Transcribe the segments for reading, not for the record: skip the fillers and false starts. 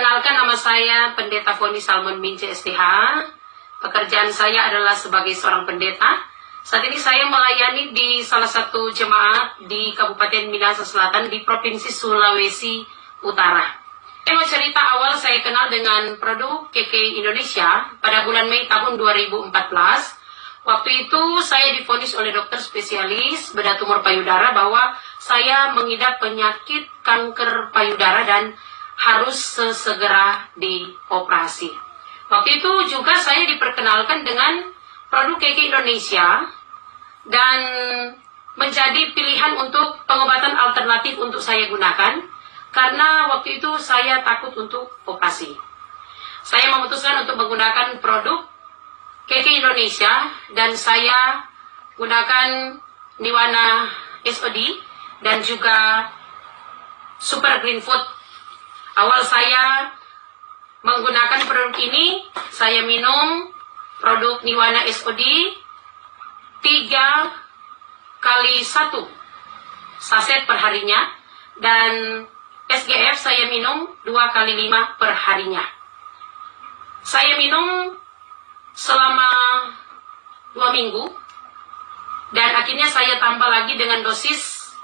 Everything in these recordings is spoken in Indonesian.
Perkenalkan, nama saya Pendeta Foni Salmon Mince STH. Pekerjaan saya adalah sebagai seorang pendeta. Saat ini saya melayani di salah satu jemaat di Kabupaten Minahasa Selatan di Provinsi Sulawesi Utara. Saya mau cerita awal saya kenal dengan produk KK Indonesia pada bulan Mei tahun 2014. Waktu itu saya divonis oleh dokter spesialis bedah tumor payudara bahwa saya mengidap penyakit kanker payudara dan harus sesegera dioperasi. Waktu itu juga saya diperkenalkan dengan produk KK Indonesia dan menjadi pilihan untuk pengobatan alternatif untuk saya gunakan karena waktu itu saya takut untuk operasi. Saya memutuskan untuk menggunakan produk KK Indonesia dan saya gunakan Niwana SOD dan juga Super Green Food. Awal saya menggunakan produk ini, saya minum produk Niwana SOD 3 kali 1 saset perharinya dan SGF saya minum 2 kali 5 perharinya. Saya minum selama 2 minggu dan akhirnya saya tambah lagi dengan dosis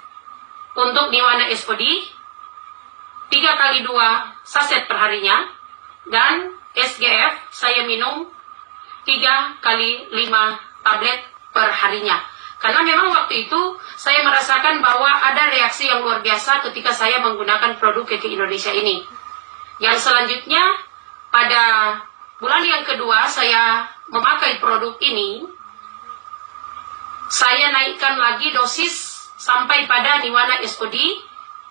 untuk Niwana SOD 3 kali 2 saset perharinya dan SGF saya minum 3 kali 5 tablet perharinya. Karena memang waktu itu saya merasakan bahwa ada reaksi yang luar biasa ketika saya menggunakan produk KK Indonesia ini. Yang selanjutnya pada bulan yang kedua saya memakai produk ini, saya naikkan lagi dosis sampai pada Niwana SOD.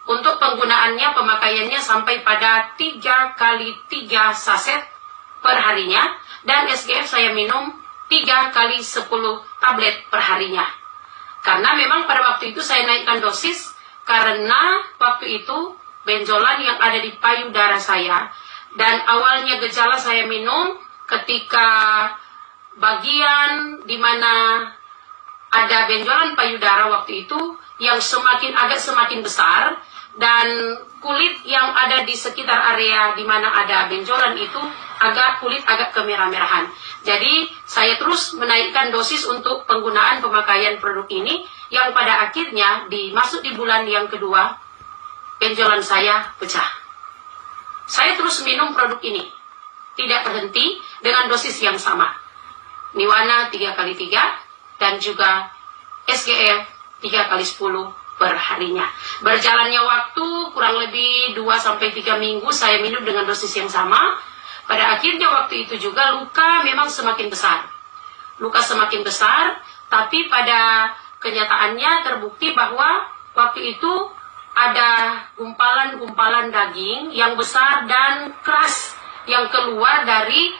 Untuk penggunaannya, pemakaiannya sampai pada 3 kali 3 saset perharinya dan SGF saya minum 3 kali 10 tablet perharinya. Karena memang pada waktu itu saya naikkan dosis karena waktu itu benjolan yang ada di payudara saya dan awalnya gejala saya minum ketika bagian di mana ada benjolan payudara waktu itu yang agak semakin besar dan kulit yang ada di sekitar area di mana ada benjolan itu kulit agak kemerah-merahan. Jadi saya terus menaikkan dosis untuk penggunaan pemakaian produk ini yang pada akhirnya masuk di bulan yang kedua benjolan saya pecah. Saya terus minum produk ini, tidak berhenti dengan dosis yang sama. Niwana 3 kali 3 dan juga SGF 3 kali 10 perharinya. Berjalannya waktu kurang lebih 2-3 minggu saya minum dengan dosis yang sama. Pada akhirnya waktu itu juga luka memang semakin besar. Luka semakin besar, tapi pada kenyataannya terbukti bahwa waktu itu ada gumpalan-gumpalan daging yang besar dan keras yang keluar dari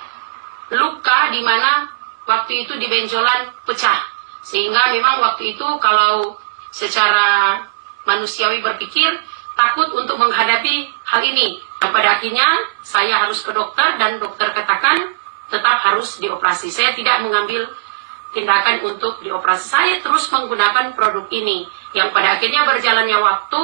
luka di mana waktu itu di benjolan pecah. Sehingga memang waktu itu kalau secara manusiawi berpikir takut untuk menghadapi hal ini. Pada akhirnya saya harus ke dokter dan dokter katakan tetap harus dioperasi. Saya tidak mengambil tindakan untuk dioperasi. Saya terus menggunakan produk ini. Yang pada akhirnya berjalannya waktu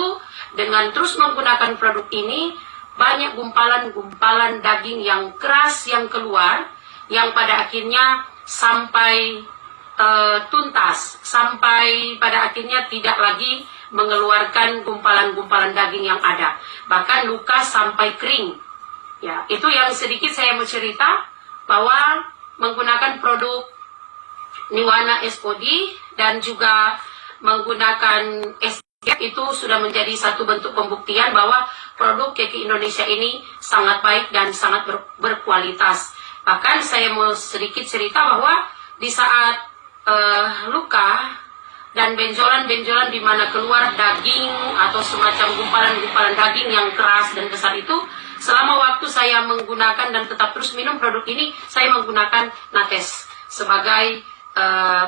dengan terus menggunakan produk ini banyak gumpalan-gumpalan daging yang keras yang keluar yang pada akhirnya sampai tuntas, sampai pada akhirnya tidak lagi mengeluarkan gumpalan-gumpalan daging yang ada, bahkan luka sampai kering. Ya, itu yang sedikit saya mau cerita bahwa menggunakan produk Niwana SOD dan juga menggunakan SGF itu sudah menjadi satu bentuk pembuktian bahwa produk KK Indonesia ini sangat baik dan sangat berkualitas. Bahkan saya mau sedikit cerita bahwa di saat luka dan benjolan-benjolan di mana keluar daging atau semacam gumpalan-gumpalan daging yang keras dan besar itu, selama waktu saya menggunakan dan tetap terus minum produk ini, saya menggunakan Nates sebagai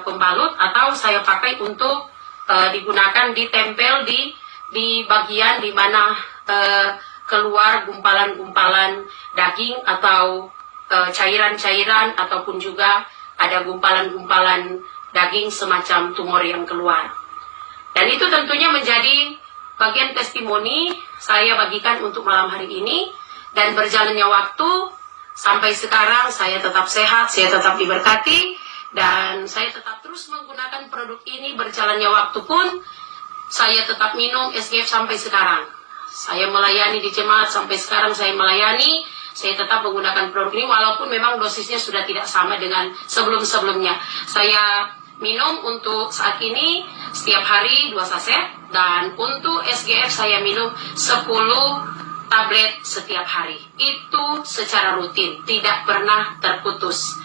pembalut atau saya pakai untuk digunakan ditempel di bagian di mana keluar gumpalan-gumpalan daging atau cairan-cairan ataupun juga ada gumpalan-gumpalan daging semacam tumor yang keluar. Dan itu tentunya menjadi bagian testimoni saya bagikan untuk malam hari ini Dan berjalannya waktu, sampai sekarang saya tetap sehat, saya tetap diberkati, dan saya tetap terus menggunakan produk ini. Berjalannya waktu pun, saya tetap minum SGF sampai sekarang. Saya melayani di jemaat sampai sekarang, saya melayani, saya tetap menggunakan produk ini, walaupun memang dosisnya sudah tidak sama dengan sebelum-sebelumnya. Saya minum untuk saat ini setiap hari 2 saset, dan untuk SGF saya minum 10 tablet setiap hari. Itu secara rutin, tidak pernah terputus.